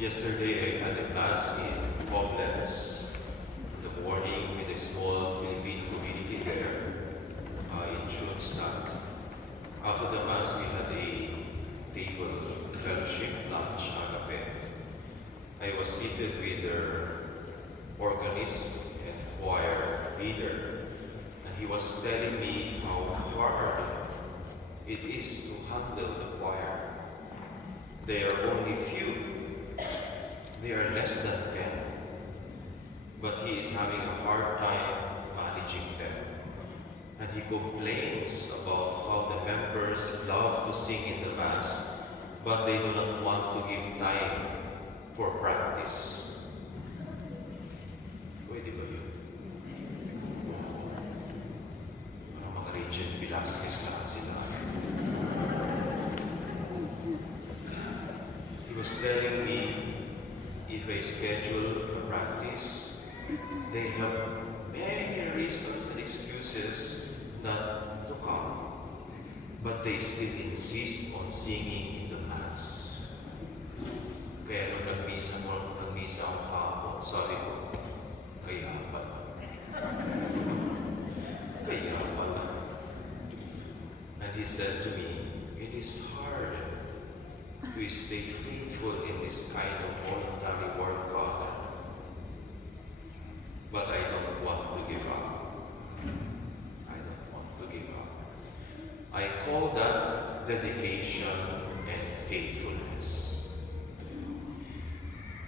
Yesterday I had a mass in Koblenz in the morning with a small Philippine community there in Schoenstatt. After the mass we had a table fellowship lunch agape. I was seated with their organist and choir leader, and he was telling me how hard it is to handle the choir. They are only few. They are less than 10. But he is having a hard time managing them. And he complains about how the members love to sing in the Mass, but they do not want to give time for practice. Pwede ba yun? Parang mga Regent Velasquez lahat sila. He was telling me, if I schedule a practice, they have many reasons and excuses not to come, but they still insist on singing in the Mass. Kaya nung nagmisa ang hapon, sabi ko, kaya pala. Kaya pala. And he said to me, it is hard to stay faithful in this kind of voluntary work, Father. But I don't want to give up. I don't want to give up. I call that dedication and faithfulness.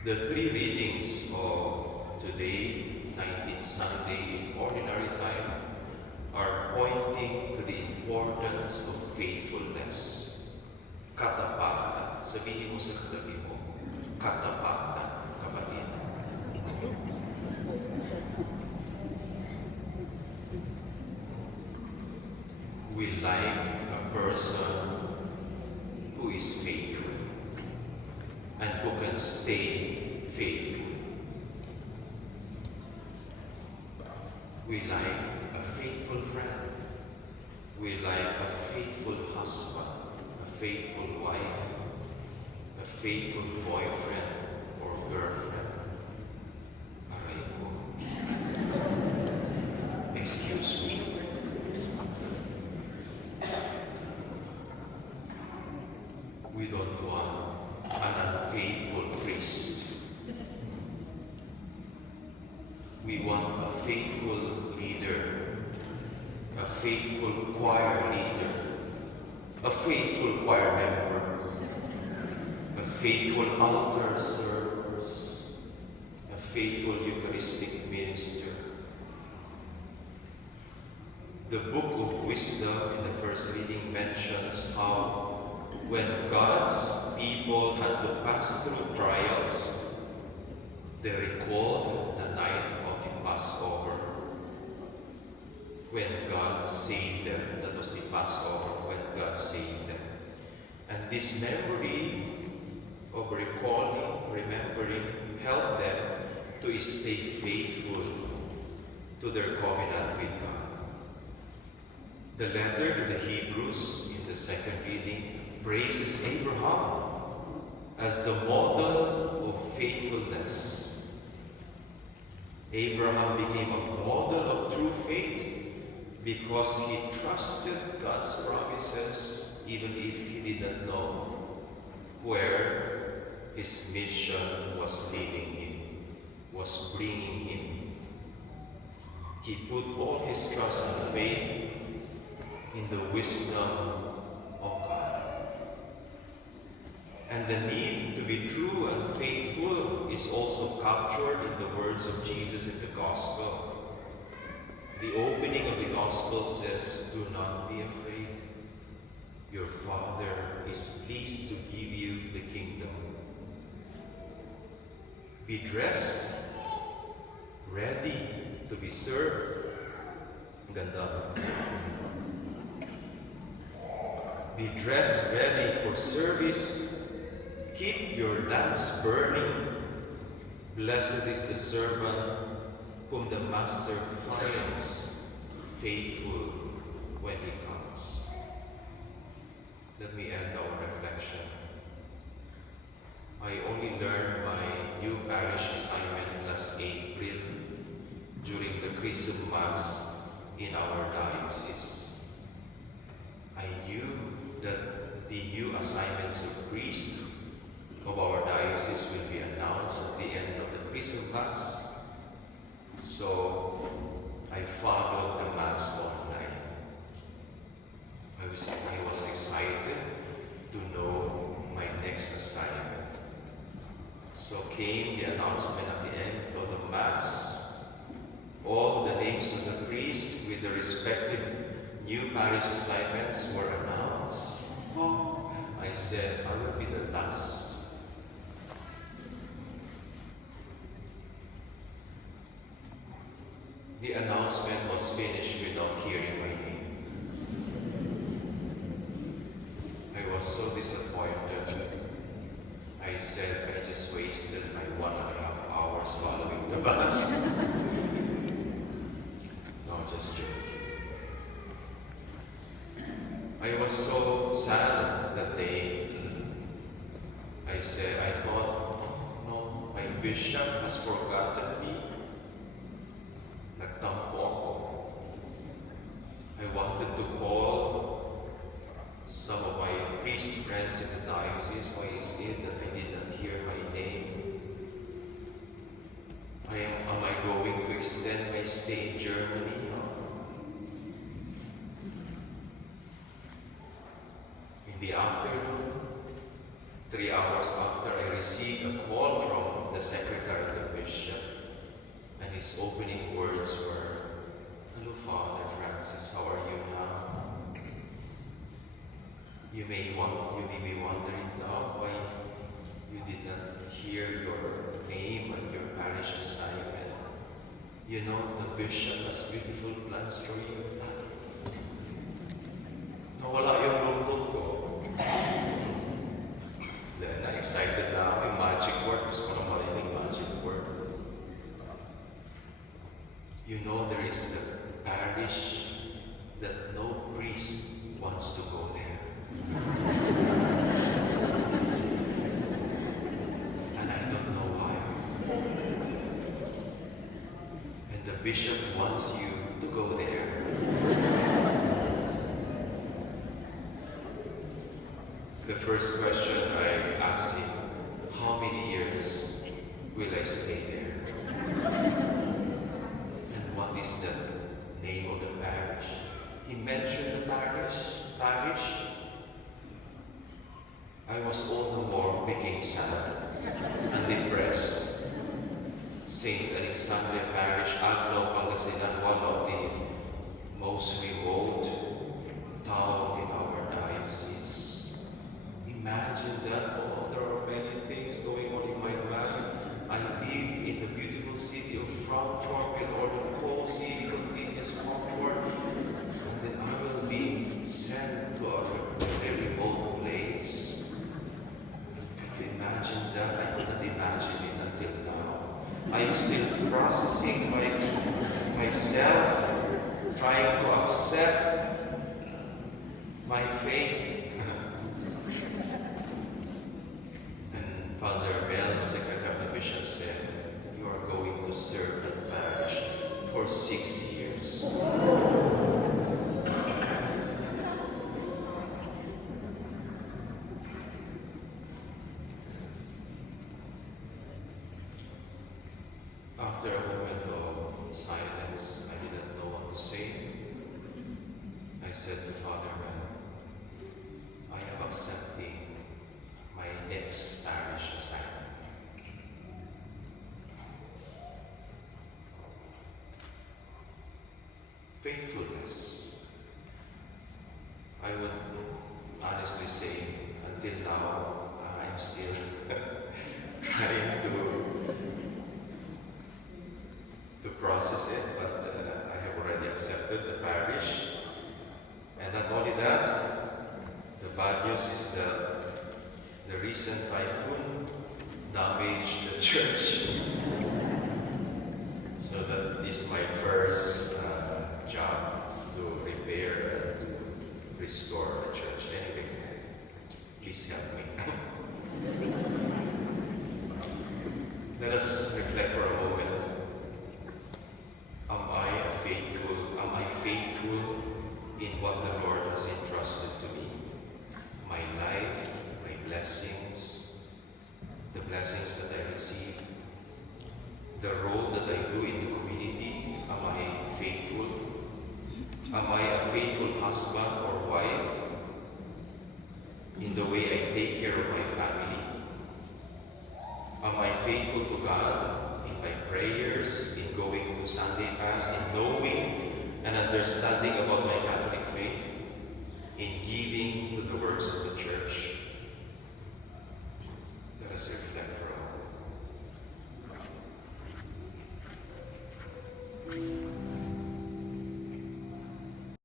The three readings of today, 19th Sunday in Ordinary Time, are pointing to the importance of faithfulness. Katapatan. Sabihin mo sa katabi mo, katapatan, kapatid. We like a person who is faithful and who can stay faithful. We like a faithful friend. We like a faithful husband, a faithful wife, a faithful boyfriend or girlfriend. Aray ko. Excuse me. We don't want an unfaithful priest. We want a faithful leader, a faithful choir leader, a faithful choir member, a faithful altar servers, a faithful Eucharistic minister. The Book of Wisdom in the first reading mentions how when God's people had to pass through trials, they recalled the night of the Passover. When God saved them, that was the Passover, when God saved them. And this memory of remembering, helped them to stay faithful to their covenant with God. The letter to the Hebrews in the second reading praises Abraham as the model of faithfulness. Abraham became a model of true faith because he trusted God's promises even if he did not know where his mission was leading him, was bringing him. He put all his trust and faith in the wisdom of God. And the need to be true and faithful is also captured in the words of Jesus in the Gospel. The opening of the Gospel says, "Do not be afraid. Your Father is pleased to give you the kingdom." Be dressed, ready to be served. Ganda. Be dressed ready for service. Keep your lamps burning. Blessed is the servant whom the Master finds faithful when he comes. Let me end our reflection. I only learned service of Mass. So I followed the Mass online. I was excited to know my next assignment. So came the announcement at the end of the Mass. All the names of the priests with the respective new parish assignments were announced. I said, I will be the last. The announcement was finished without hearing my name. I was so disappointed. I said I just wasted my 1.5 hours following the Mass. No, just joking. I was so sad that day. I said, I thought, oh, no, my bishop has forgotten me. Nagtampo ako. I wanted to call some of my priest friends in the diocese. Why is it that I did not hear my name? Am I going to extend my stay in Germany? In the afternoon, 3 hours after, I received a call from the secretary of the bishop, and his opening words were, "Hello, Father Francis, how are you now? You may be wondering now why you did not hear your name and your parish assignment. You know, the bishop has beautiful plans for you." Nawala yung lungkot ko. Then I'm excited now. Yung magic word. Gusto ko na marinig magic word. You know, there is a parish that no priest wants to go there. And I don't know why. And the bishop wants you to go there. The first question I asked him, how many years will I stay there? And what is the name of the parish? He mentioned the parish. I was all the more became sad and depressed. St. Alexandria Parish, Agno, Pangasinan, one of the most remote town in our diocese. Imagine that. Oh, there are many things going on in my mind. I lived in the beautiful city of Frankfurt with all the cozy, convenience, comfort, and then I will be sent to a very remote place. Can you imagine that? I couldn't imagine it until now. I am still processing myself, trying to accept my faith. And Father Bell, the secretary of the bishop, said, "You are going to serve that parish for 6 years." After a moment of silence, I didn't know what to say. I said to Father Bell, "I am accepting my next parish assignment." Faithfulness. I would honestly say, until now, I'm still trying to process it, but I have already accepted the parish. And not only that, the bad news is the recent typhoon damaged the church. So that is my first job, to repair and to restore the church. Anyway, please help me. Let us reflect for a moment. Am I faithful in what the Lord has entrusted to me? My life, my blessings, the blessings that I received. the role that I do in the community? Am I faithful? Am I a faithful husband or wife in the way I take care of my family? Am I faithful to God in my prayers, in going to Sunday Mass, in knowing and understanding about my Catholic faith, in giving to the works of the Church? Let us reflect.